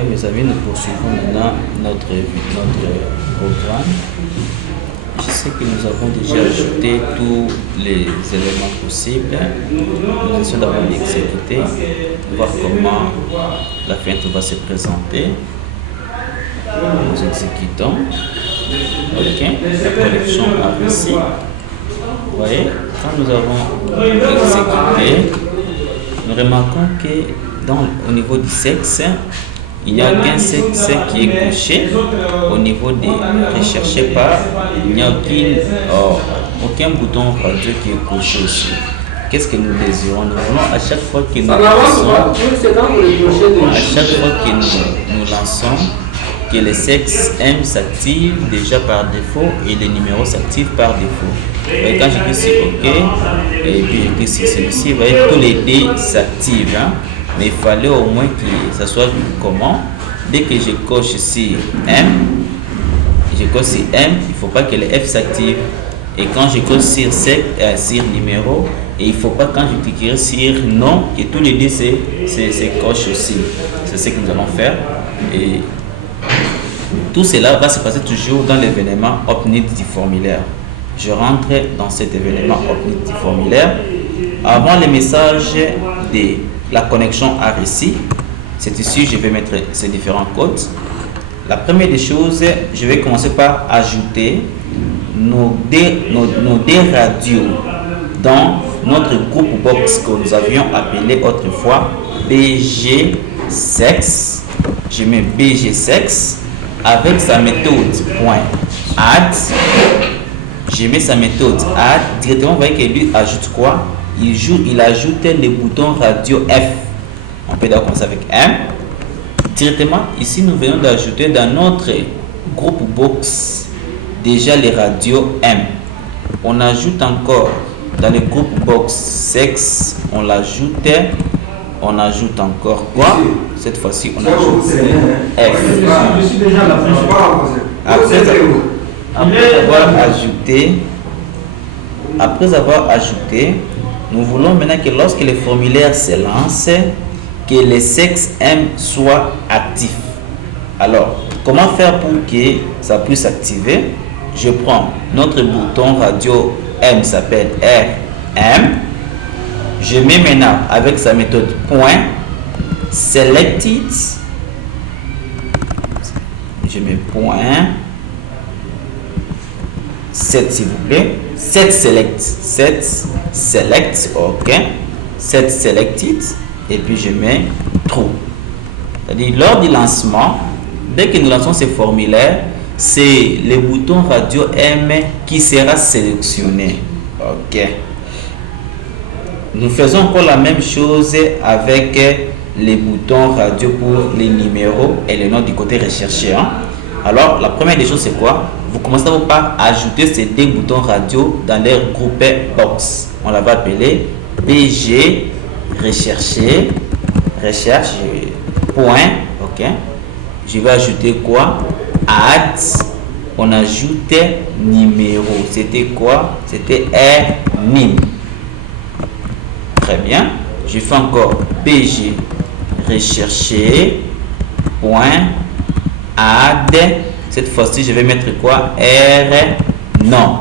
mes amis, nous poursuivons maintenant notre programme. Je sais que nous avons déjà ajouté tous les éléments possibles. Nous essayons d'abord d'exécuter, voir comment la fenêtre va se présenter. Nous exécutons. Ok, la connexion a réussi. Vous voyez, quand nous avons exécuté, nous remarquons que au niveau du sexe, il n'y a qu'un sexe qui est coché. Au niveau des recherchés par, il n'y a aucun bouton radio qui est coché aussi. Qu'est-ce que nous désirons? Nous voulons à chaque fois que nous lançons, que le sexe M s'active déjà par défaut et le numéro s'active par défaut. Et quand je dis sur OK, et puis je dis sur celui-ci, vous voyez, tous les D s'activent. Mais il fallait au moins que ça soit comment. Dès que je coche sur M, il ne faut pas que le F s'active. Et quand je coche sur numéro, et il ne faut pas quand je clique sur non, que tous les D se cochent aussi. C'est ce que nous allons faire. Et tout cela va se passer toujours dans l'événement OPNIT du formulaire. Je rentre dans cet événement OPNIT du formulaire. Avant le message de la connexion a réussi, c'est ici je vais mettre ces différents codes. La première des choses, je vais commencer par ajouter nos deux radios dans notre groupe box que nous avions appelé autrefois BG sexe. Je mets BG sexe avec sa méthode .add. Je mets sa méthode add. Directement, vous voyez qu'il lui ajoute quoi? Il ajoute le bouton radio F. On peut d'abord commencer avec M. Directement, ici, nous venons d'ajouter dans notre groupe box déjà les radios M. On ajoute encore dans le groupe box sexe, on ajoute encore quoi? Cette fois-ci, on ajoute F. Après avoir ajouté, nous voulons maintenant que lorsque le formulaire se lance, que le sexe M soit actif. Alors, comment faire pour que ça puisse activer? Je prends notre bouton radio M, s'appelle RM. Je mets maintenant avec sa méthode .selected. Je mets .set s'il vous plaît. Set select, ok. Set selected, et puis je mets true. C'est-à-dire, lors du lancement, dès que nous lançons ce formulaire, c'est le bouton radio M qui sera sélectionné. Ok. Nous faisons encore la même chose avec les boutons radio pour les numéros et les noms du côté recherché. Alors, la première des choses, c'est quoi? Vous commencez par ajouter ces deux boutons radio dans leur groupe box. On la va appeler BG recherche, point, ok. Je vais ajouter quoi? Add. On ajoute numéro. C'était quoi? C'était RNIM. Très bien. Je fais encore BG rechercher, point, add. Cette fois-ci, je vais mettre quoi? R non.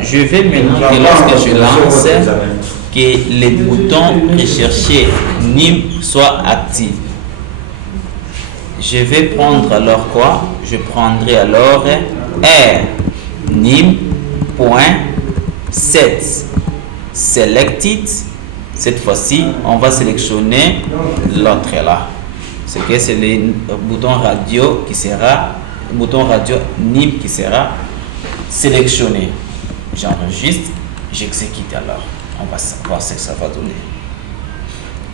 Je vais maintenant que lorsque je lance, que les boutons rechercher NIM soit actifs. Je vais prendre alors quoi? Je prendrai alors R NIM point set selected. Cette fois-ci, on va sélectionner l'autre là. C'est que c'est le bouton radio qui sera, le bouton radio NIM qui sera sélectionné. J'enregistre, j'exécute alors. On va savoir ce que ça va donner.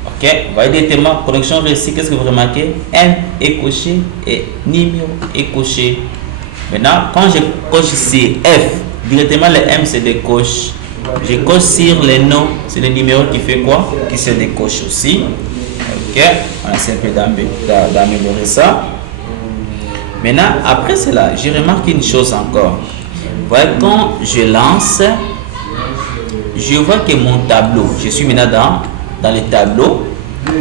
Ok, vous voyez directement, connexion réussie. Qu'est-ce que vous remarquez? M est coché et numéro est coché. Maintenant, quand je coche sur F, directement le M se décoche. Je coche sur les noms, c'est le numéro qui fait quoi? Qui se décoche aussi. Ok, on essaie un peu d'améliorer ça. Maintenant, après cela, j'ai remarqué une chose encore. Vous voyez, quand je lance, je vois que mon tableau, je suis maintenant dans le tableau.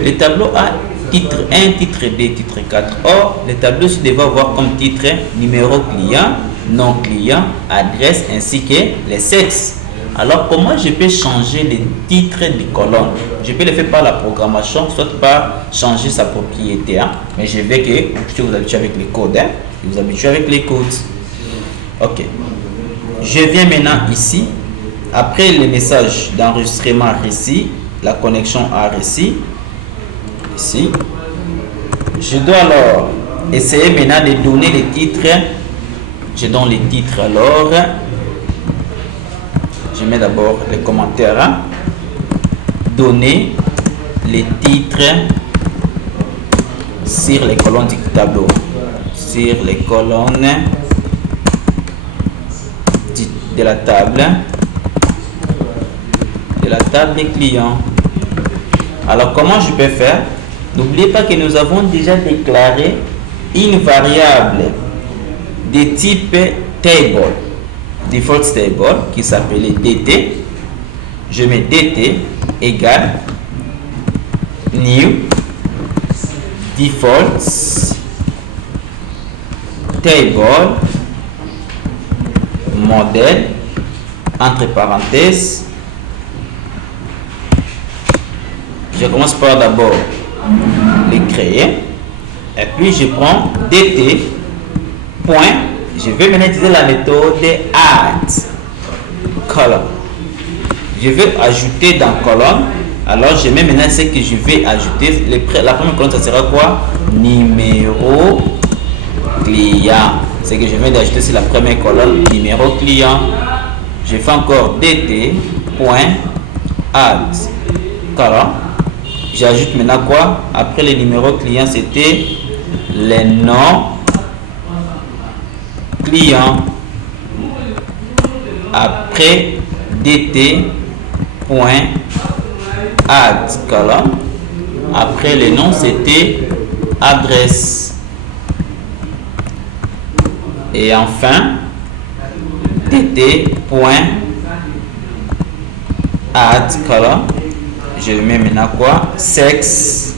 Le tableau a titre 1, titre 2, titre 4. Or, le tableau se devait avoir comme titre numéro client, nom client, adresse ainsi que les sexes. Alors, comment je peux changer les titres des colonnes? Je peux le faire par la programmation, soit par changer sa propriété. Mais je vais que vous vous habituez avec les codes. Vous habituez avec les codes. Ok. Je viens maintenant ici. Après le message d'enregistrement récit, la connexion à récit, ici, je dois alors essayer maintenant de donner les titres. Je donne les titres alors. Je mets d'abord les commentaires. Donner les titres sur les colonnes du tableau. Sur les colonnes de la table. De la table des clients. Alors, comment je peux faire? N'oubliez pas que nous avons déjà déclaré une variable de type table, default table, qui s'appelait dt. Je mets dt égale new default table modèle entre parenthèses. Je commence par d'abord les créer et puis je prends dt point. Je vais maintenant utiliser la méthode add column. Je vais ajouter dans colonne. Alors je mets maintenant ce que je vais ajouter. La première colonne, ça sera quoi? Numéro client. C'est que je viens d'ajouter sur la première colonne numéro client. Je fais encore dt point add column. J'ajoute maintenant quoi? Après le numéro client, c'était les noms client. Après dt point add column. Après le nom, c'était adresse. Et enfin dt point add column. Je mets maintenant quoi? Sexe.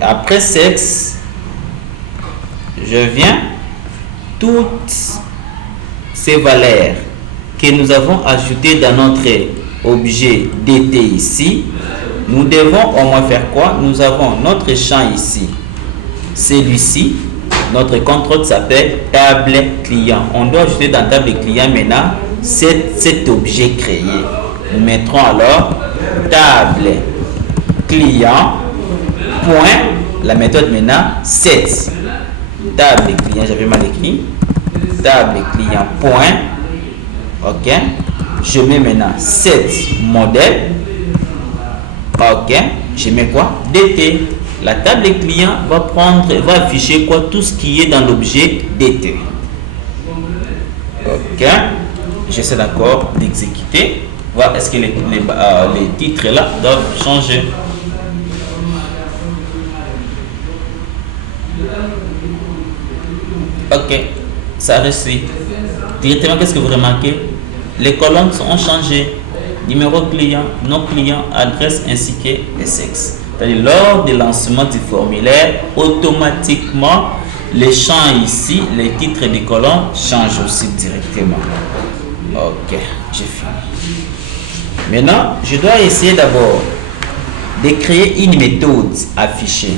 Après sexe, je viens toutes ces valeurs que nous avons ajoutées dans notre objet dt ici. Nous devons au moins faire quoi? Nous avons notre champ ici. Celui-ci, notre contrôle s'appelle table client. On doit ajouter dans table client maintenant cet objet créé. Nous mettrons alors table client point, la méthode maintenant set. Table client, j'avais mal écrit, table client point. Ok, je mets maintenant set modèle. Ok, je mets quoi? dt. La table client va afficher quoi? Tout ce qui est dans l'objet dt. Ok, j'essaie d'accord d'exécuter. Voir est-ce que les titres là doivent changer. Ok, ça réussit. Directement, qu'est-ce que vous remarquez? Les colonnes ont changé. Numéro client, nom client, adresse ainsi que les sexes. C'est-à-dire lors du lancement du formulaire, automatiquement les champs ici, les titres des colonnes changent aussi directement. Ok, j'ai fini. Maintenant, je dois essayer d'abord de créer une méthode affichée.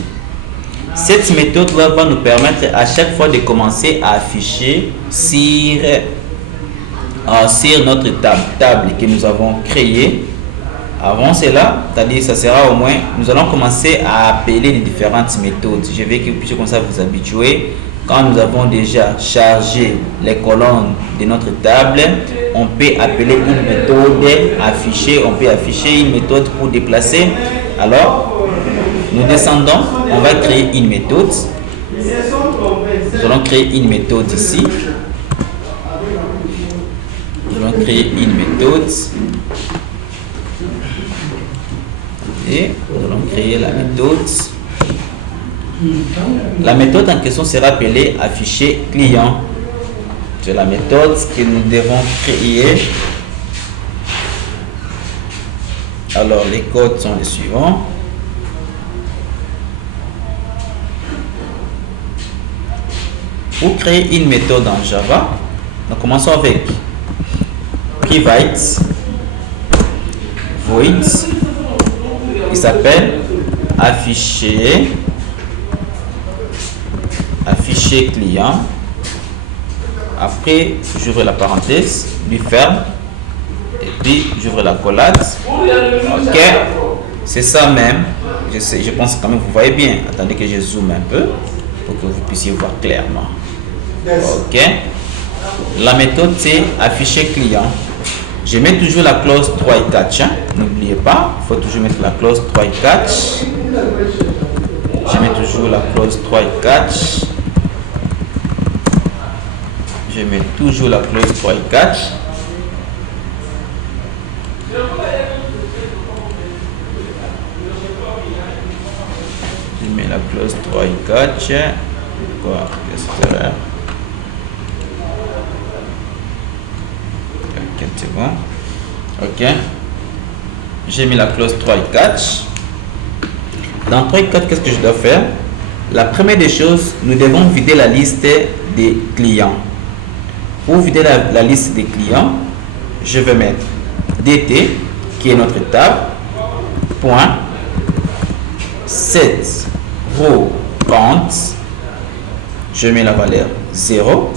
Cette méthode va nous permettre à chaque fois de commencer à afficher sur notre table que nous avons créée. Avant cela, c'est-à-dire ça sera au moins, nous allons commencer à appeler les différentes méthodes. Je vais que vous puissiez comme ça vous habituer. Quand nous avons déjà chargé les colonnes de notre table, on peut appeler une méthode afficher. On peut afficher une méthode pour déplacer. Alors, nous descendons, on va créer une méthode. Nous allons créer une méthode ici. Nous allons créer une méthode. Et nous allons créer la méthode. La méthode en question sera appelée afficher client. C'est la méthode que nous devons créer. Alors, les codes sont les suivants. Pour créer une méthode en Java, nous commençons avec private void, il s'appelle afficher client. Après, j'ouvre la parenthèse, lui ferme, et puis j'ouvre la collade. Ok, c'est ça même. Je pense quand même vous voyez bien. Attendez que je zoome un peu pour que vous puissiez voir clairement. Ok, la méthode c'est afficher client. Je mets toujours la clause 3 et 4. Hein? N'oubliez pas, il faut toujours mettre la clause 3 et 4. Je mets toujours la clause 3 et 4. Je mets toujours la clause 3 et 4. Je mets la clause 3 et 4. Quoi? Qu'est-ce Ok, c'est bon. Ok. J'ai mis la clause 3 et 4. Dans 3 et 4, qu'est-ce que je dois faire? La première des choses, nous devons vider la liste des clients. Pour vider la liste des clients, je vais mettre dt, qui est notre table, point, set row count, je mets la valeur 0.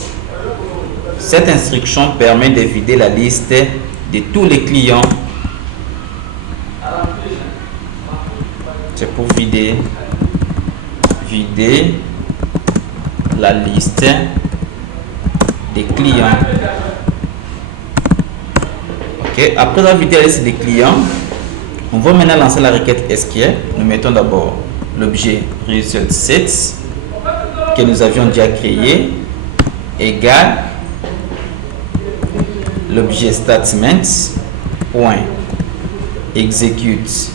Cette instruction permet de vider la liste de tous les clients. C'est pour vider la liste des clients. Ok, après avoir vidé la liste des clients, on va maintenant lancer la requête SQL. Nous mettons d'abord l'objet result7 que nous avions déjà créé égale l'objet statement point execute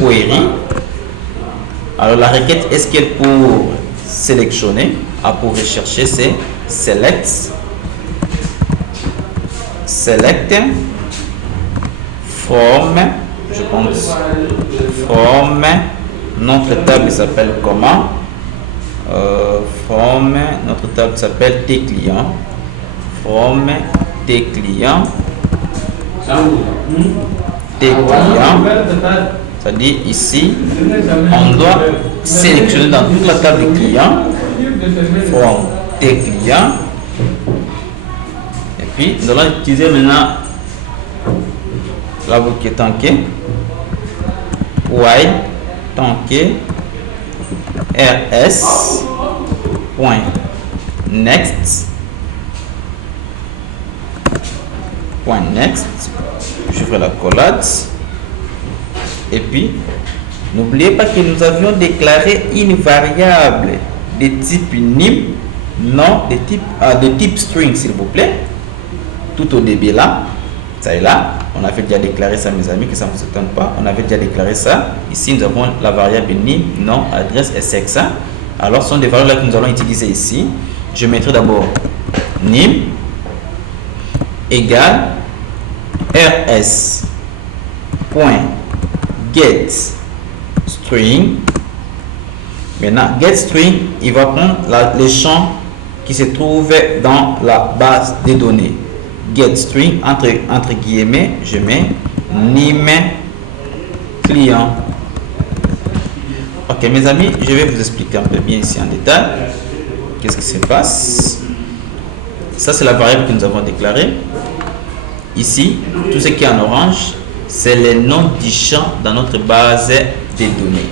query. Alors la requête SQL pour sélectionner, pour rechercher, c'est select from, je pense from, notre table s'appelle comment, from, notre table s'appelle tes clients, from tes clients, c'est-à-dire ici on doit sélectionner dans toute la table de clients from tes clients, et puis nous allons utiliser maintenant la boucle tanké while tanké rs point next point next. J'ouvre la collade et puis n'oubliez pas que nous avions déclaré une variable de type nim, non de type string, s'il vous plaît, tout au début là. Ça est là, on avait déjà déclaré ça, mes amis, que ça ne vous étonne pas. On avait déjà déclaré ça. Ici, nous avons la variable nim, nom, adresse et sexe. Alors, ce sont des variables que nous allons utiliser ici. Je mettrai d'abord nim égale rs point get string. Maintenant, get string, il va prendre les champs qui se trouvent dans la base de données. Get string, entre guillemets, je mets nim client. Ok, mes amis, je vais vous expliquer un peu bien ici en détail qu'est-ce qui se passe. Ça, c'est la variable que nous avons déclarée. Ici, tout ce qui est en orange, c'est le nom du champ dans notre base de données.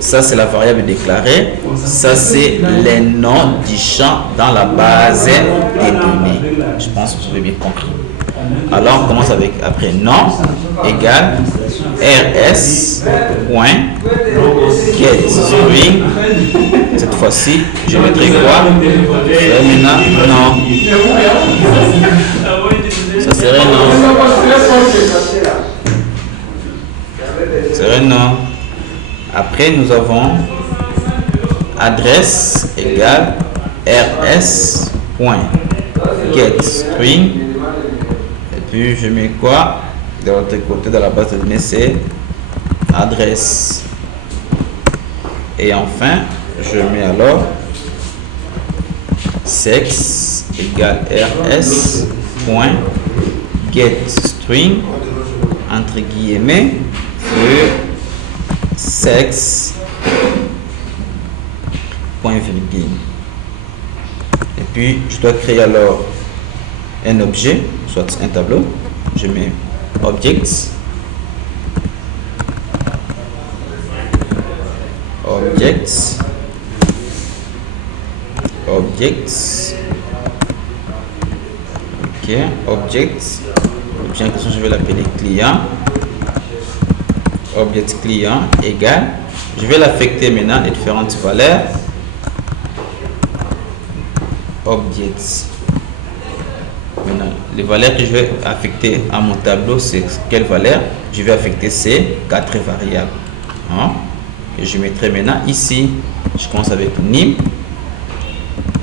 Ça, c'est la variable déclarée. Ça, c'est le nom du champ dans la base des données. Je pense que vous avez bien compris. Alors, on commence avec, après, nom égale rs point get string. Cette fois-ci, je mettrai quoi? Maintenant, non. Ça serait non. Ça serait non. Après, nous avons adresse égale rs point get string, et puis je mets quoi de l'autre côté de la base de données, c'est adresse. Et enfin, je mets alors sexe égale rs point get string entre guillemets sexe point virgule. Et puis je dois créer alors un objet, soit un tableau. Je mets objects ok, objects. L'objet en question, je vais l'appeler client. Object client égale, je vais l'affecter maintenant les différentes valeurs. Objects. Maintenant, les valeurs que je vais affecter à mon tableau, c'est quelle valeur? Je vais affecter ces 4 variables. Que je mettrai maintenant ici. Je commence avec name,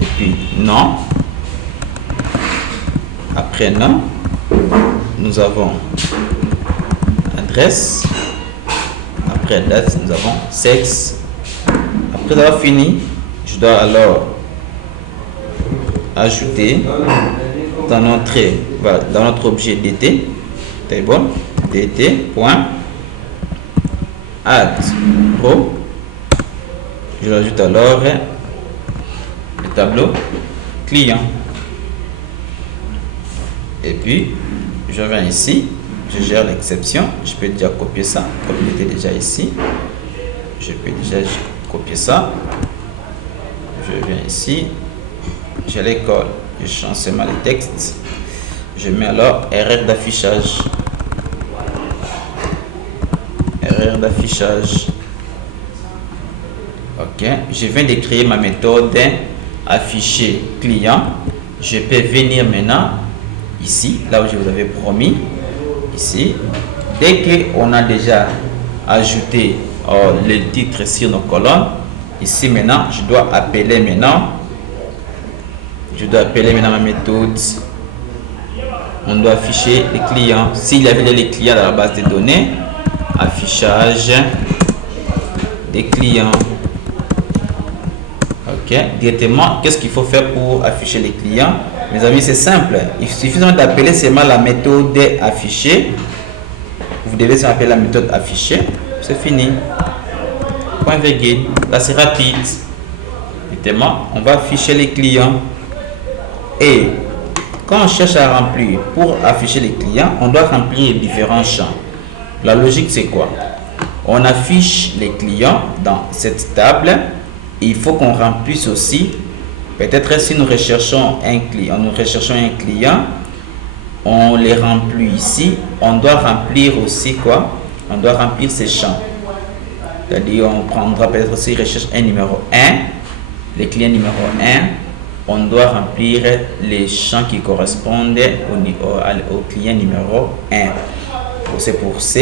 et puis nom. Après nom, nous avons adresse. Après date, nous avons sexe. Après avoir fini, je dois alors ajouter dans notre objet dt, c'est bon, dt point add row. Je rajoute alors le tableau client. Et puis je viens ici, je gère l'exception. Je peux déjà copier ça comme il était déjà ici. Je peux déjà copier ça. Je viens ici, je les colle, je change seulement les textes. Je mets alors erreur d'affichage. Erreur d'affichage. Ok, je viens de créer ma méthode afficher client. Je peux venir maintenant ici, là où je vous avais promis, ici. Dès qu'on a déjà ajouté le titre sur nos colonnes, ici maintenant, je dois appeler maintenant ma méthode. On doit afficher les clients. S'il y avait les clients dans la base de données, affichage des clients. Ok, directement, qu'est-ce qu'il faut faire pour afficher les clients? Mes amis, c'est simple. Il suffit d'appeler seulement la méthode afficher. Vous devez s'appeler la méthode afficher. C'est fini. Point virgule. Là, c'est rapide. Directement, on va afficher les clients. Et quand on cherche à remplir, pour afficher les clients, on doit remplir différents champs. La logique, c'est quoi? On affiche les clients dans cette table. Il faut qu'on remplisse aussi, peut-être si nous recherchons un client, on les remplit ici. On doit remplir aussi quoi? On doit remplir ces champs. C'est-à-dire, on prendra peut-être si recherche un numéro 1, les clients numéro 1, on doit remplir les champs qui correspondent au client numéro 1. C'est pour ça,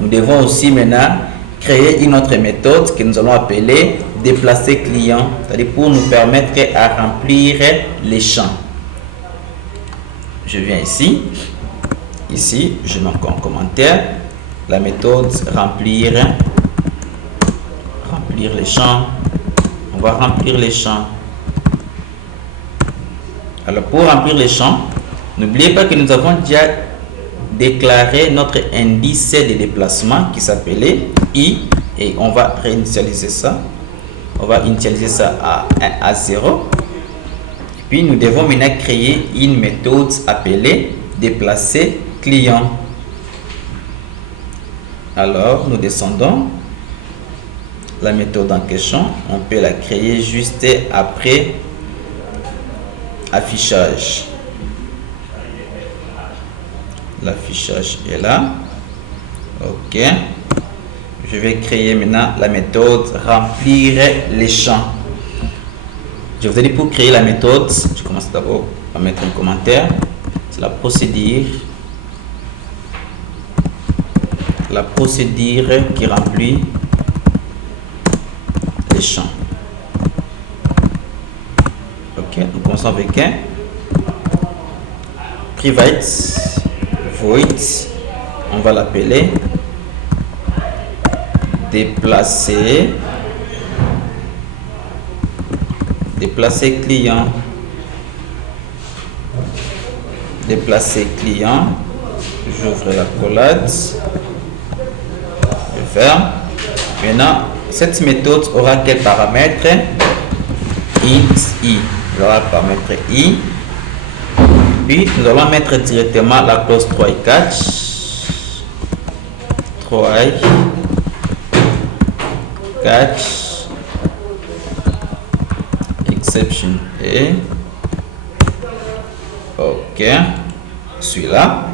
nous devons aussi maintenant créer une autre méthode que nous allons appeler déplacer client, c'est-à-dire pour nous permettre à remplir les champs. Je viens ici, je mets encore un commentaire, la méthode remplir les champs. On va remplir les champs. Alors pour remplir les champs, n'oubliez pas que nous avons déjà déclaré notre indice de déplacement qui s'appelait i, et on va réinitialiser ça. On va initialiser ça à 0. Et puis nous devons maintenant créer une méthode appelée déplacer client. Alors nous descendons. La méthode en question, on peut la créer juste après affichage. L'affichage est là. Ok. Je vais créer maintenant la méthode remplir les champs. Je vous ai dit pour créer la méthode, je commence d'abord à mettre un commentaire. C'est la procédure. La procédure qui remplit les champs. Ok, nous commençons avec un private void, on va l'appeler déplacer client, j'ouvre la collade, je ferme. Maintenant cette méthode aura quel paramètre? Int i, il aura le paramètre i. Puis nous allons mettre directement la clause try catch, exception et ok, celui-là.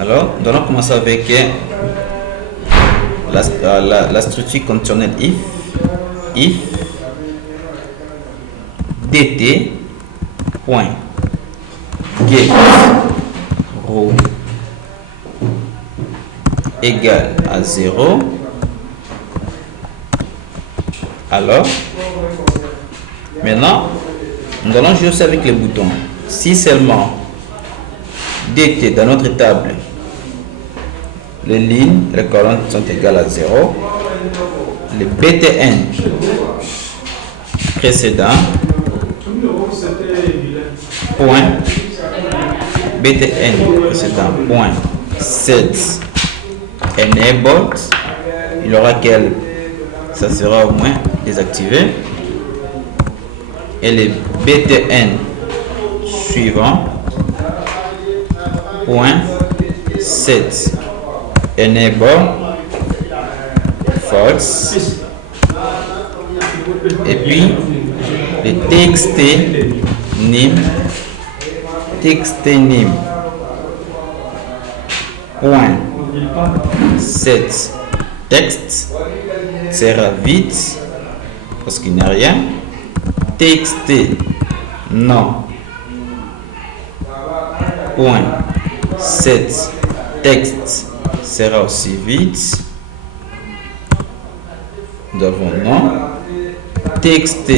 Alors nous allons commencer avec la structure conditionnelle if dt point get row égale à 0. Alors maintenant nous allons jouer aussi avec les boutons. Si seulement dt dans notre table, les lignes, les colonnes sont égales à 0, le btn précédent point set enabled, il aura quel, ça sera au moins désactivé, et le btn suivant point set enable false, et puis le txt nim point set texte sera vide parce qu'il n'y a rien. Txt non point set texte sera aussi vide. Nous avons non. Txt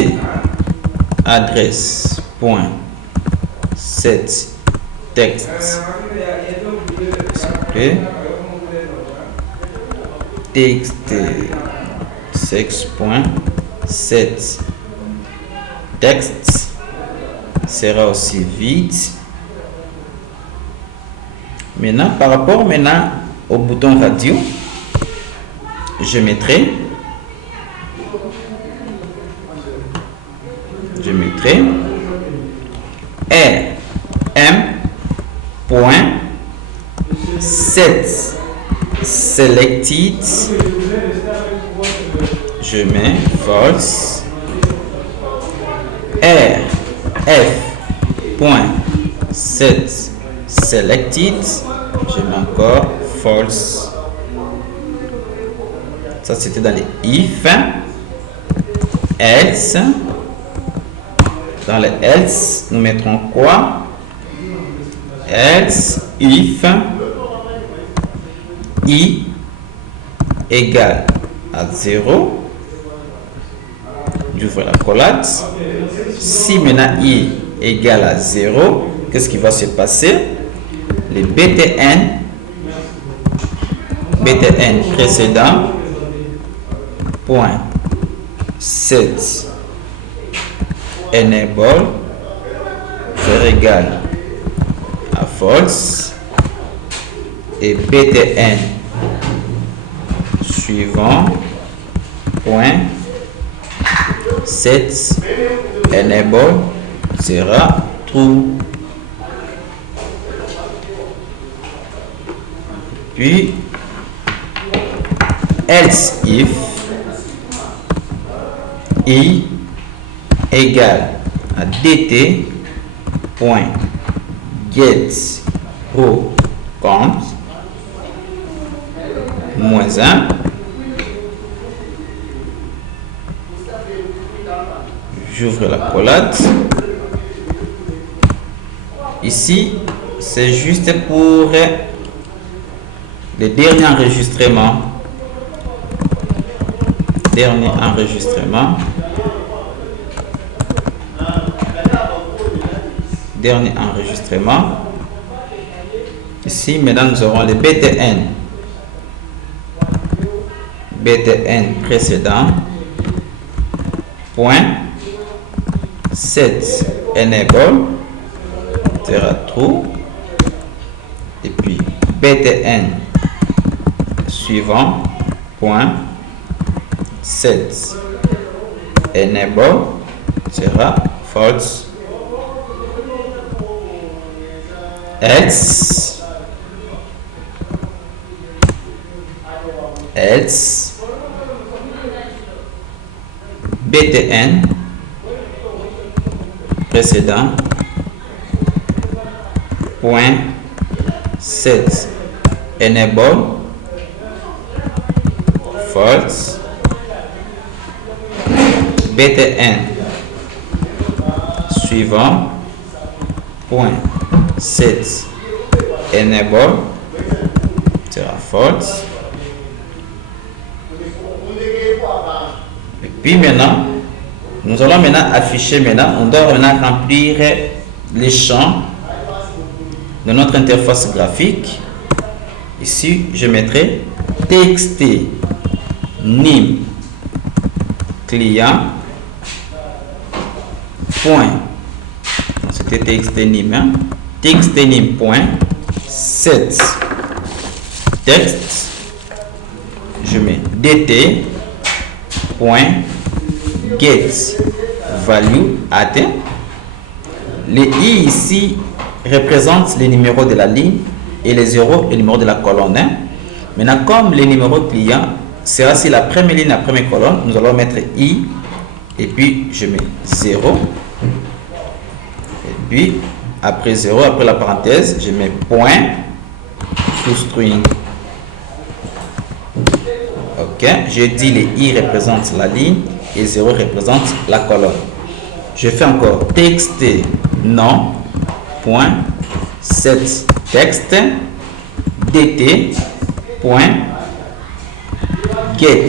adresse point set texte, txt sex point set texte sera aussi vide. Maintenant par rapport au bouton radio, je mettrai set selected, je mets false. Set selected, je mets encore false. Ça c'était dans les if. Else, dans les else nous mettrons quoi? Else if i égale à 0, j'ouvre la collade. Si maintenant i égale à 0, qu'est-ce qui va se passer? Le btn précédent point set enable sera égal à false, et btn suivant point set enable sera true. Puis else if i égale à dt point get row count moins 1, j'ouvre la collade. Ici c'est juste pour le dernier enregistrement. Ici, maintenant, nous aurons le btn. btn précédent. Point. Set enable sera true. Et puis, btn suivant. Point. Set enable sera false. Else btn précédent point set enable false. btn suivant point set enable sera false. Et puis maintenant, nous allons maintenant afficher on doit maintenant remplir les champs de notre interface graphique. Ici, je mettrai txt nim client point, c'était txt nim, txt nim point set texte, je mets dt point get value atteint. Les i ici représentent les numéros de la ligne et les 0 le numéro de la colonne. Maintenant, comme les numéros client sera si la première ligne, la première colonne, nous allons mettre i et puis je mets 0 et puis après 0, après la parenthèse, je mets point toString. Ok, je dis les i représentent la ligne et 0 représente la colonne. Je fais encore txt non point set texte dt point get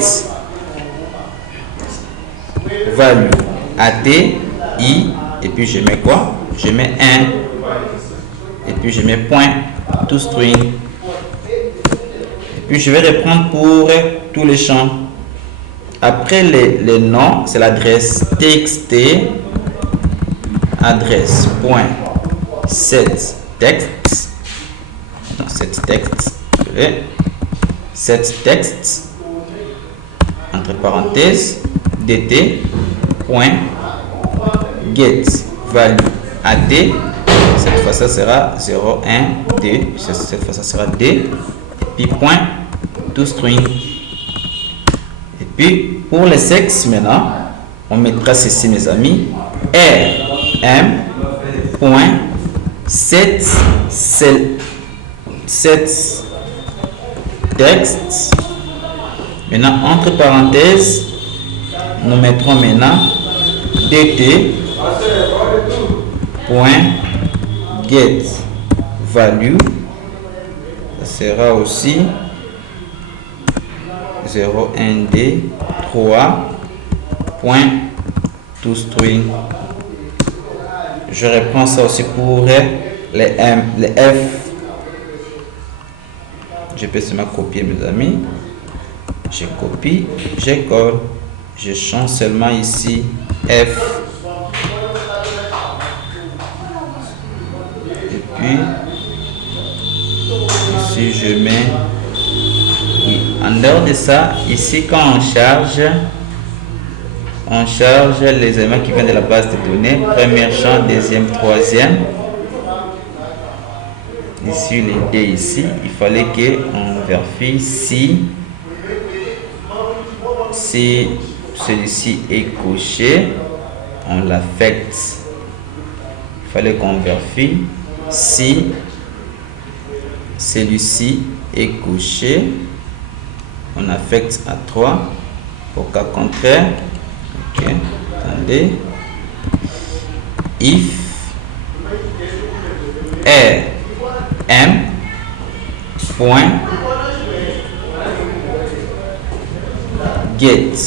value at i et puis je mets quoi? Je mets 1 et puis je mets point toString et puis je vais reprendre pour tous les champs. Après les noms, c'est l'adresse txt adresse point set texte, non, set texte entre parenthèses dt point get value at. Cette fois ça sera 0 1 2, cette fois ça sera d et puis point toString. Et puis pour les sexes maintenant, on mettra ceci mes amis, rm point set texte. Maintenant entre parenthèses, nous mettrons maintenant dt point get value, ça sera aussi 0 1 d 3 point toString. Je reprends ça aussi pour les m, les f. Je peux seulement copier mes amis, je copie, je colle, je change seulement ici f et puis ici je mets oui. En dehors de ça, ici quand on charge les éléments qui viennent de la base de données, premier champ, deuxième, troisième. Ici les D ici, il fallait que on vérifie si celui-ci est coché, on l'affecte. Il fallait qu'on vérifie si celui-ci est coché, on affecte à 3. Au cas contraire, ok, attendez, if rm point get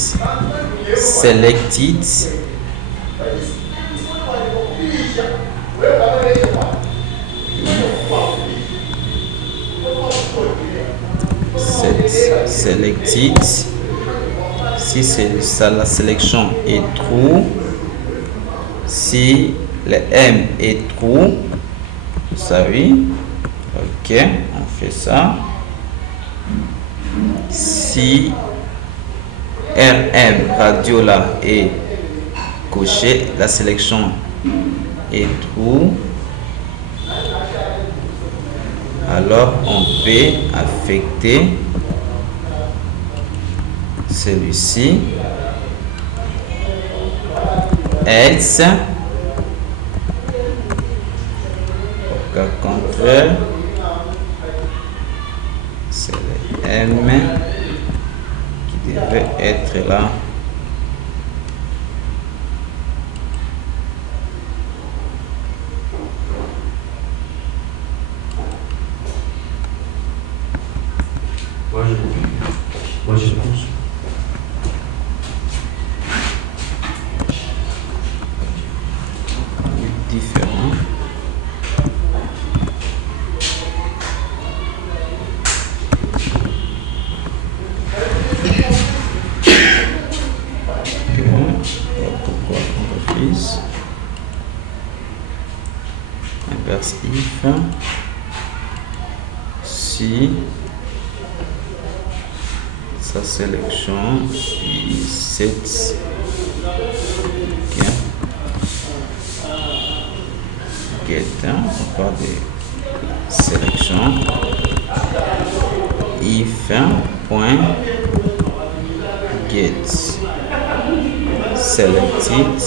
selected selected. Si c'est ça, la sélection est true. Si le M est true, ça oui. Ok, on fait ça. Si RM radio là est coché, la sélection est true, alors on peut affecter celui-ci. Else, au cas contraire, c'est le M qui devait être là. Moi je pense. Différent. Pourquoi on refuse? Inverse if. Si sa sélection est 7. Okay. Get, on parle de sélection. If point get selected.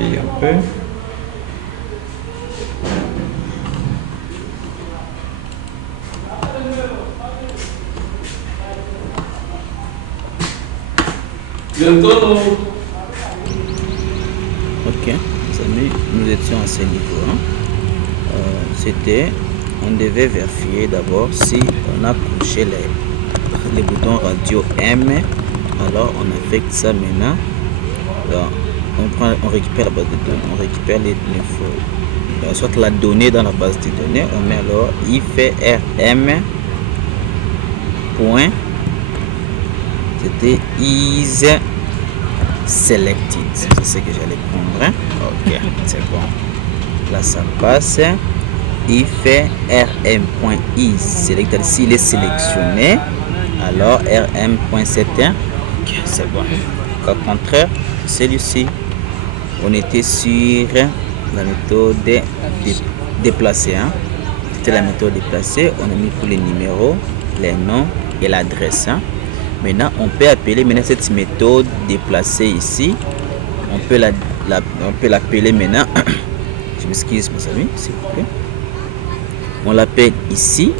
Vérifier un peu. Ok, les amis, nous étions à ce niveau. C'était, on devait vérifier d'abord si on a couché les boutons radio M. Alors on affecte ça maintenant. Alors, on récupère la base de données, on récupère l'info, soit la donnée dans la base de données. On met alors if rm point, c'était is selected, c'est ce que j'allais prendre. Ok, c'est bon, là ça passe. If rm.is selected, s'il est sélectionné, alors rm.7, ok, c'est bon. Au contraire, celui-ci, on était sur la méthode déplacer. C'était la méthode déplacer. On a mis tous les numéros, les noms et l'adresse. Maintenant, on peut appeler cette méthode déplacer ici. On peut l'appeler maintenant. Je m'excuse, mes amis, s'il vous plaît. On l'appelle ici.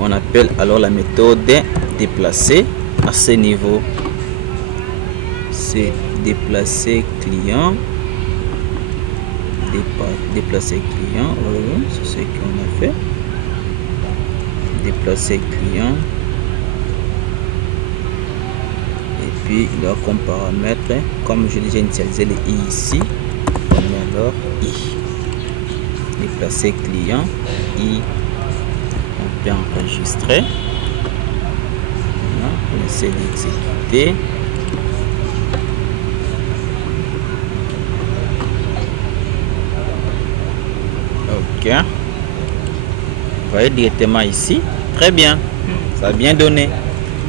On appelle alors la méthode déplacer à ce niveau. C'est déplacer client. Déplacer client. C'est ce qu'on a fait. Déplacer client. Et puis là, comme paramètre, comme je déjà initialisé le i ici, on met alors i. Déplacer client i. On peut enregistrer. On essaie d'exécuter. Ok. Vous voyez directement ici. Très bien. Ça a bien donné.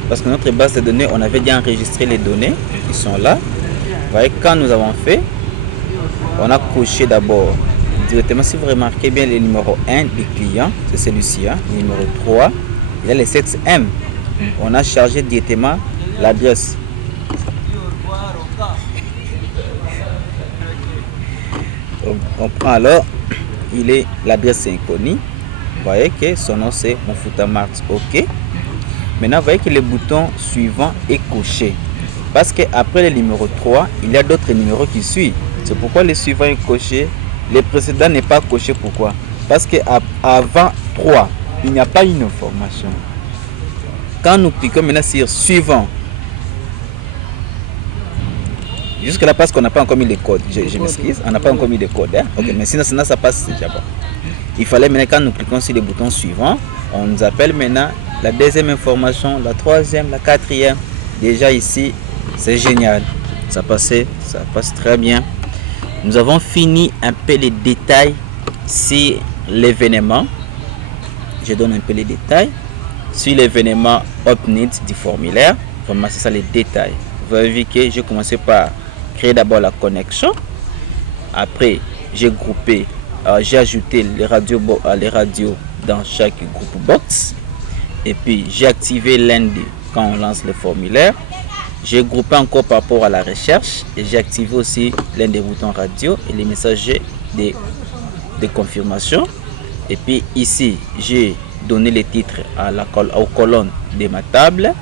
Parce que notre base de données, on avait déjà enregistré les données qui sont là. Vous voyez, quand nous avons fait, on a coché d'abord directement. Si vous remarquez bien, le numéro 1 du client, c'est celui-ci. Le numéro 3, il y a les 7M. On a chargé directement l'adresse. On prend alors, l'adresse inconnue. Vous voyez que son nom c'est Monfoutamart. OK. Maintenant, vous voyez que le bouton suivant est coché. Parce qu'après le numéro 3, il y a d'autres numéros qui suivent. C'est pourquoi le suivant est coché. Le précédent n'est pas coché. Pourquoi? Parce qu'avant 3, il n'y a pas une information. Quand nous cliquons maintenant sur suivant, Jusque là, parce qu'on n'a pas encore mis les codes. Je m'excuse, on n'a pas encore mis les codes. Hein? Ok, mais sinon ça passe déjà bon. Il fallait maintenant, quand nous cliquons sur les boutons suivants, on nous appelle maintenant la deuxième information, la troisième, la quatrième. Déjà ici, c'est génial. Ça passe très bien. Nous avons fini un peu les détails sur l'événement. Je donne un peu les détails. Sur l'événement OpNeed du formulaire, vraiment c'est ça les détails. Vous avez vu que j'ai commencé par créer d'abord la connexion. Après, j'ai groupé, j'ai ajouté les radios dans chaque groupe box. Et puis, j'ai activé l'un des quand on lance le formulaire. J'ai groupé encore par rapport à la recherche. Et j'ai activé aussi l'un des boutons radio et les messagers de confirmation. Et puis ici, j'ai donné les titres aux colonnes de ma table.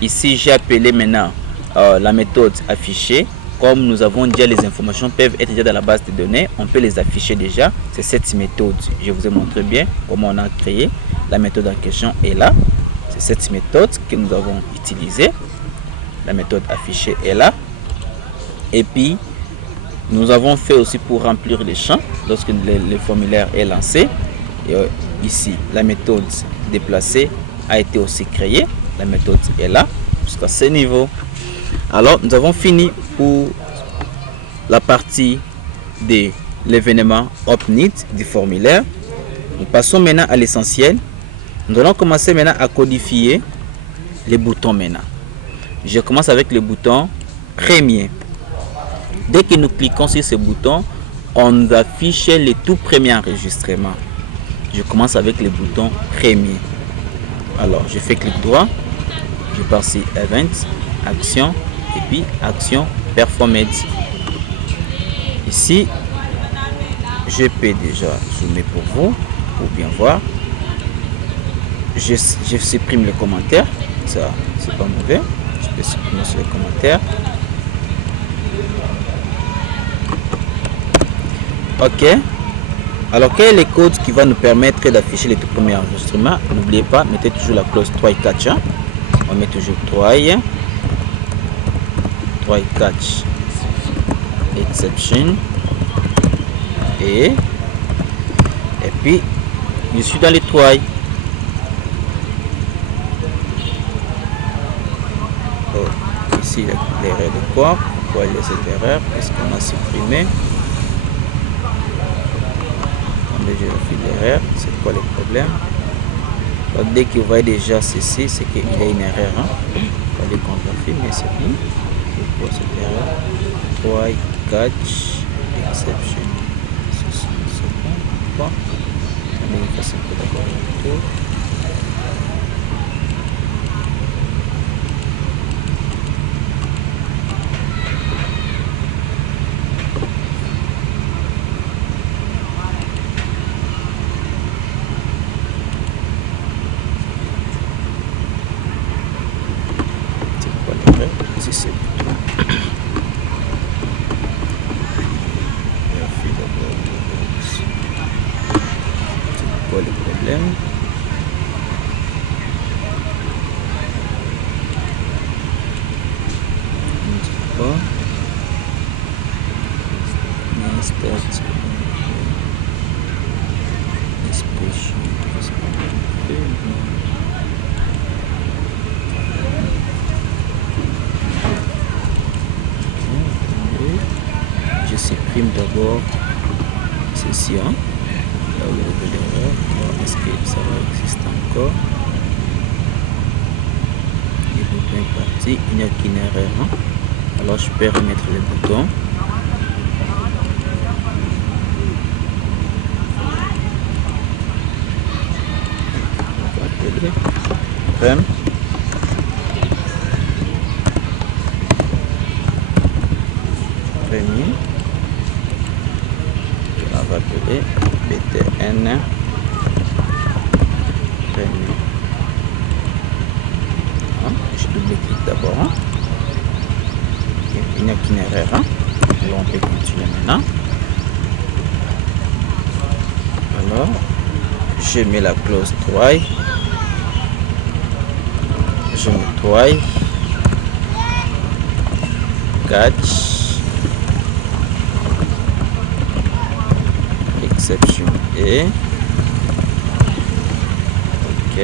Ici, j'ai appelé maintenant la méthode affichée. Comme nous avons déjà les informations peuvent être déjà dans la base de données, on peut les afficher déjà. C'est cette méthode. Je vous ai montré bien comment on a créé. La méthode en question est là. C'est cette méthode que nous avons utilisée. La méthode affichée est là. Et puis, nous avons fait aussi pour remplir les champs lorsque le formulaire est lancé. Et ici, la méthode déplacée a été aussi créée. La méthode est là jusqu'à ce niveau. Alors, nous avons fini pour la partie de l'événement OpNeed du formulaire. Nous passons maintenant à l'essentiel. Nous allons commencer maintenant à codifier les boutons maintenant. Je commence avec le bouton premier. Dès que nous cliquons sur ce bouton, on nous affiche les tout premiers enregistrements. Je commence avec le bouton premier. Alors, je fais clic droit. Je pars sur Event, Action, et puis Action Performed. Ici, je peux déjà zoomer pour vous, pour bien voir. Je supprime les commentaires. Ça, c'est pas mauvais. Je peux supprimer sur les commentaires. Ok. Alors, quel est le code qui va nous permettre d'afficher les tout premiers enregistrements? N'oubliez pas, mettez toujours la clause try catch. On met toujours try catch exception. Et puis, je suis dans les try. Oh, ici, l'erreur de quoi? Pourquoi il y a cette erreur? Est-ce qu'on a supprimé? Je fais l'erreur, c'est quoi le problème? Donc, dès que vous voyez déjà ceci, c'est qu'il y a une erreur. On va les confirmer, c'est bien. C'est quoi cette erreur? Try catch exception. C'est bon. On va passer un peu d'abord le tour. C'est quoi le problème? Je supprime d'abord ceci, là où il y avait l'erreur. Est-ce que ça va exister encore? Le bouton est parti, il n'y a qu'une erreur. Alors je peux remettre le bouton. Rem. Premier. On va appeler BTN. Premier. Je double-clique d'abord. Il n'y a qu'une erreur. Alors on peut continuer maintenant. Alors, je mets la clause try. Je mets try catch exception et ok.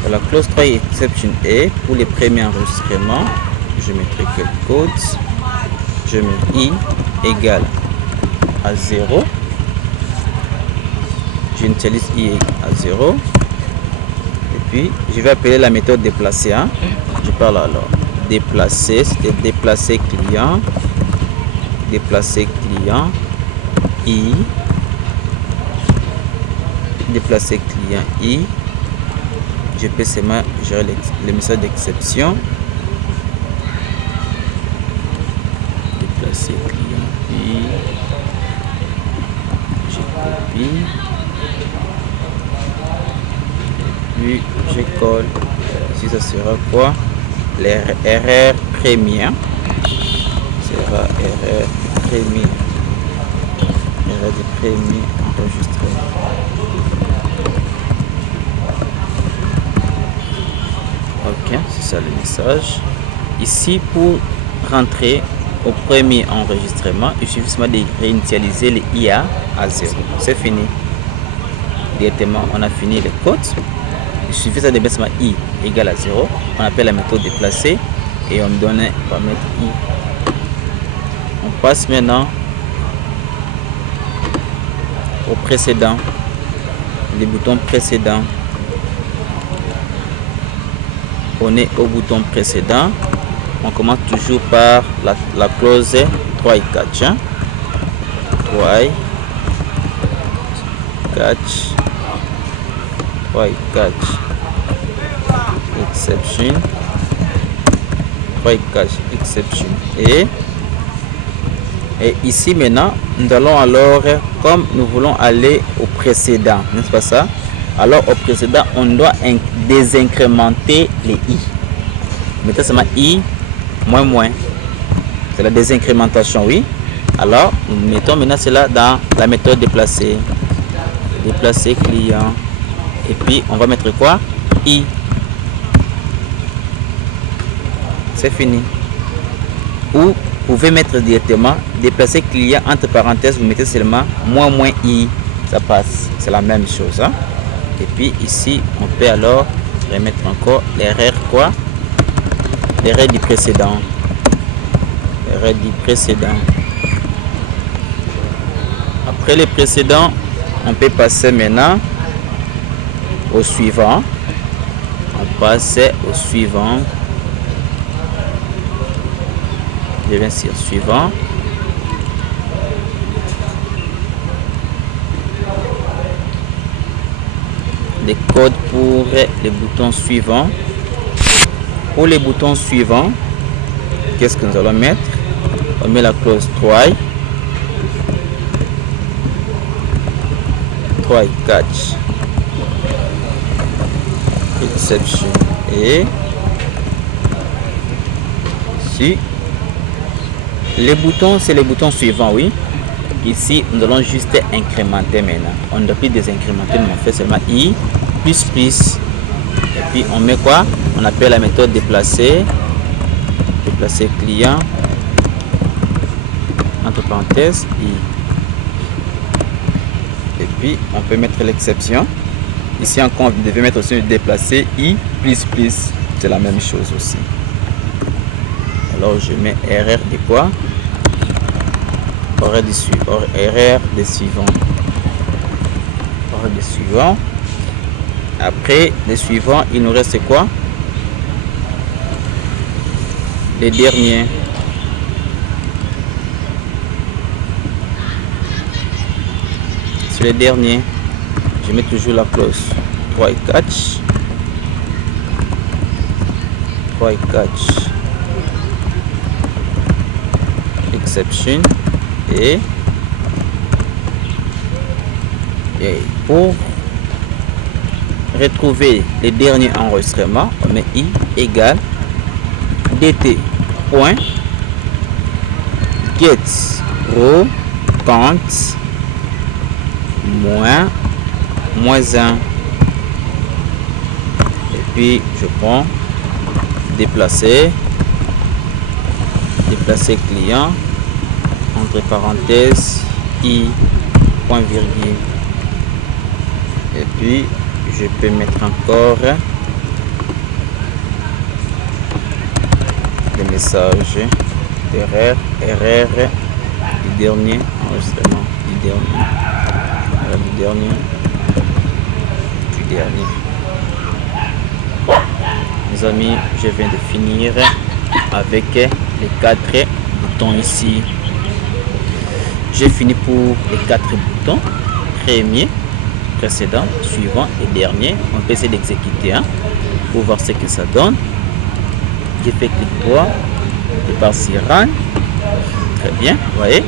Pour la clause 3 exception et pour les premiers enregistrements, je mettrai quel code? Je mets i égale à 0. J'initialise i à 0. Et puis, je vais appeler la méthode déplacer. Hein? Je parle alors. Déplacer, c'était déplacer client. Déplacer client i. Déplacer client i. Je peux seulement gérer les messages d'exception. Déplacer client i. Je copie. Puis je colle. Ici ça sera quoi? L'erreur première. Sera erreur première. Erreur de premier enregistrement. Ok, c'est ça le message. Ici, pour rentrer au premier enregistrement, il suffit seulement de réinitialiser les IA à 0. C'est fini. Directement, on a fini le code. Il suffit de mettre i égale à 0. On appelle la méthode déplacer et on va mettre i. On passe maintenant au précédent, les boutons précédents. On est au bouton précédent. On commence toujours par la clause 3 et 4. Hein? 3 et 4. 3 et 4. Exception. 3 et 4. Exception. Et ici maintenant, nous allons alors, comme nous voulons aller au précédent, n'est-ce pas ça? Alors au précédent, on doit désincrémenter les i. Mettez seulement i moins moins. C'est la désincrémentation, oui. Alors, nous mettons maintenant cela dans la méthode déplacer. Déplacer client. Et puis, on va mettre quoi? I. C'est fini. Ou vous pouvez mettre directement déplacer client entre parenthèses, vous mettez seulement moins moins i. Ça passe. C'est la même chose. Hein? Et puis ici, on peut alors remettre encore l'erreur quoi? L'erreur du précédent. L'erreur du précédent. Après le précédent, on peut passer maintenant au suivant. On passe au suivant. Je viens sur suivant. Les codes pour les boutons suivants. Pour les boutons suivants, qu'est-ce que nous allons mettre? On met la clause 3 et 4. Exception et ici les boutons, c'est les boutons suivants, oui. Ici, nous allons juste incrémenter maintenant. On ne doit plus désincrémenter, mais on fait seulement i plus plus. Et puis on met quoi? On appelle la méthode déplacer. Déplacer client. Entre parenthèses, i. Et puis on peut mettre l'exception. Ici encore, on devait mettre aussi déplacer i plus plus. C'est la même chose aussi. Alors je mets erreur de quoi? Erreur des suivants. Erreur des suivants. Erreur des suivants. Après les suivants, il nous reste quoi? Les derniers. Sur les derniers, je mets toujours la clause 3 et 4. 3 et 4. Exception. Et pour retrouver les derniers enregistrements, on met i égale dt point get row count moins 1. Et puis je prends déplacer client entre parenthèses i point virgule. Et puis je peux mettre encore le message erreur du dernier enregistrement, du dernier. Mes amis, je viens de finir avec les 4 boutons ici. J'ai fini pour les 4 boutons, premier, précédent, suivant et dernier. On peut essayer d'exécuter pour voir ce que ça donne. J'ai fait clic droit, je pars sur Run. Très bien, vous voyez.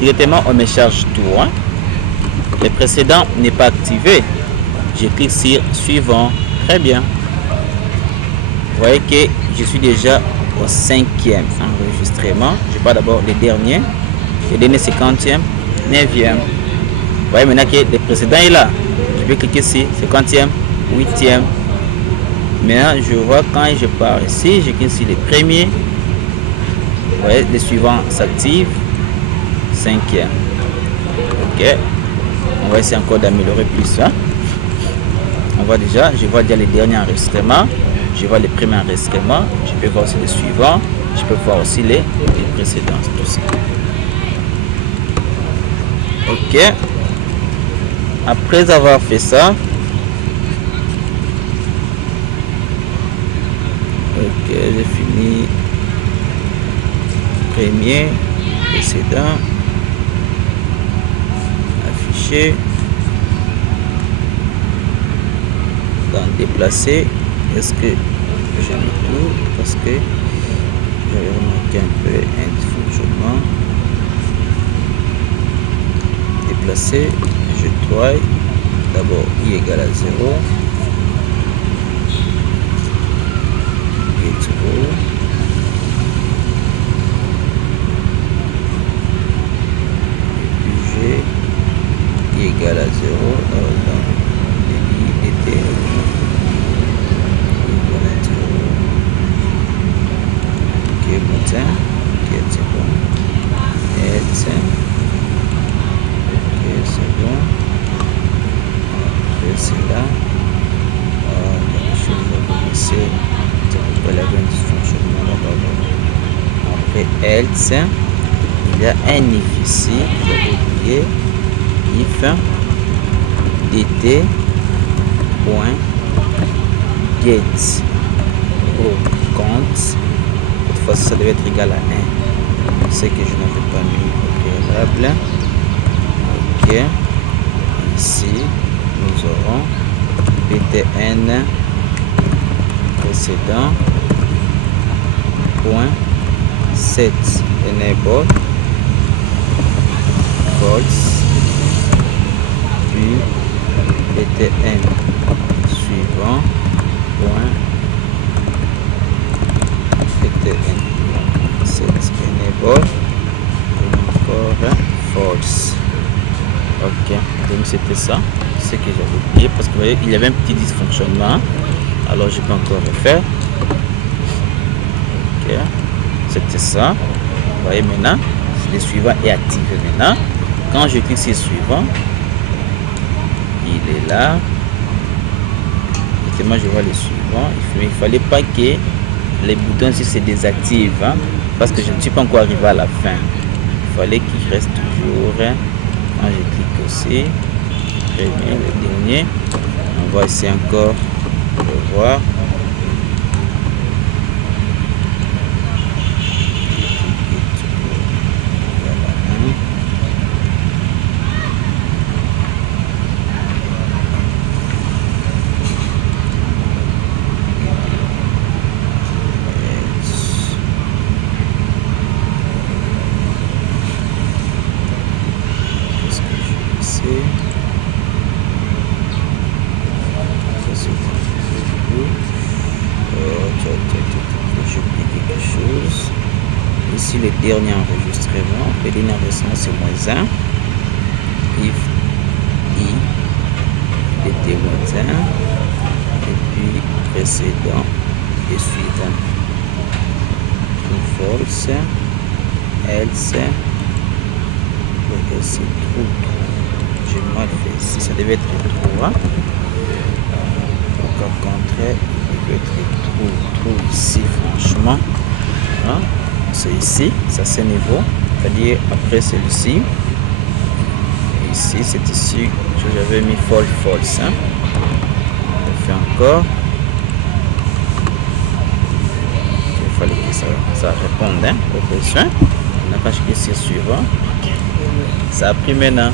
Directement, on me charge tout. Le précédent n'est pas activé. Je clique sur suivant. Très bien. Vous voyez que je suis déjà au 5e enregistrement. Je pars d'abord les derniers. Le dernier 50e, 9e. Vous voyez maintenant que le précédent est là. Je vais cliquer sur 50e, 8e. Maintenant, je vois quand je pars ici, je clique sur le premier. Vous voyez, le suivant s'active. 5e. Ok. On va essayer encore d'améliorer plus. On voit déjà, je vois déjà les derniers enregistrements. Je vois les premiers enregistrements. Je peux voir aussi les suivants. Je peux voir aussi les précédents. Tout ça. Ok. Après avoir fait ça, ok, j'ai fini. Premier, précédent, affiché, dans déplacer. Est-ce que j'ai mis tout parce que j'avais remarqué un peu un dysfonctionnement. Déplacer, je try d'abord i égale à 0. Get go. I égale à 0 dans i était égale à 0. Ok, bon tiens, ok, c'est bon. Et tiens. Ok, c'est bon. Après c'est là. La chose va commencer. C'est à peu près la même dysfonctionnement là-bas. Après else, il y a un if ici, j'avais oublié. If dt point get au compte. Cette fois ça devait être égal à 1. C'est que je n'avais pas mis au préalable. Ok. Ici nous aurons btn précédent point set enable false. Puis btn suivant point btn set enable encore false. Ok, donc c'était ça, ce que j'avais oublié parce que vous voyez, il y avait un petit dysfonctionnement. Alors je peux encore refaire. Ok, c'était ça. Vous voyez maintenant, le suivant est activé maintenant. Quand je clique sur suivant, il est là. Et moi je vois le suivant. Il ne fallait pas que les boutons ici se désactivent parce que je ne suis pas encore arrivé à la fin. Il fallait qu'il reste toujours. Quand je clique aussi, premier, le dernier, on va essayer encore de voir. Ici le dernier enregistrement, le dernier enregistrement c'est -1. If i était -1 et puis précédent et suivant. False, else, c'est true. j'ai mal fait ici, ça devait être trou, hein. Donc au contraire, il peut être trou ici, franchement, hein. C'est ici, ça c'est niveau, c'est-à-dire après celui-ci. Ici, c'est ici que j'avais mis false, hein. Je fais encore. Il fallait que ça réponde, hein, aux besoins. Quand je clique sur suivant, ça a pris maintenant.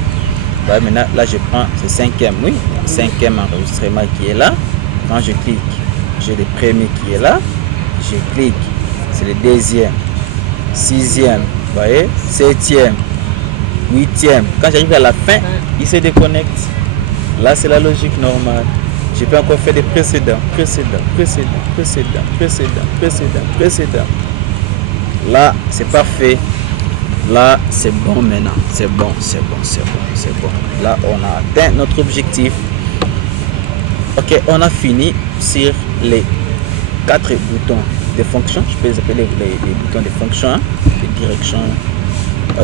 Bah, maintenant, là, je prends ce cinquième, oui, cinquième enregistrement qui est là. Quand je clique, j'ai le premier qui est là. Je clique, c'est le deuxième, sixième, vous voyez, septième, huitième. Quand j'arrive à la fin, il se déconnecte. Là, c'est la logique normale. Je peux encore faire des précédents. Là, c'est parfait. Là, c'est bon maintenant. C'est bon. Là, on a atteint notre objectif. Ok, on a fini sur les 4 boutons de fonction. Je peux les appeler les boutons de fonction, hein, de direction,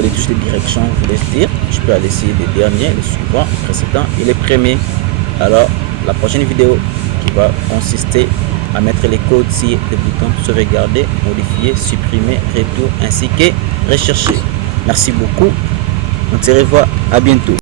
les touches de direction, je voulais dire. Je peux aller sur les derniers, les suivants, les précédents et les premiers. Alors, la prochaine vidéo qui va consister à mettre les codes sur les boutons sauvegarder, modifier, supprimer, retour ainsi que rechercher. Merci beaucoup. On se revoit à bientôt.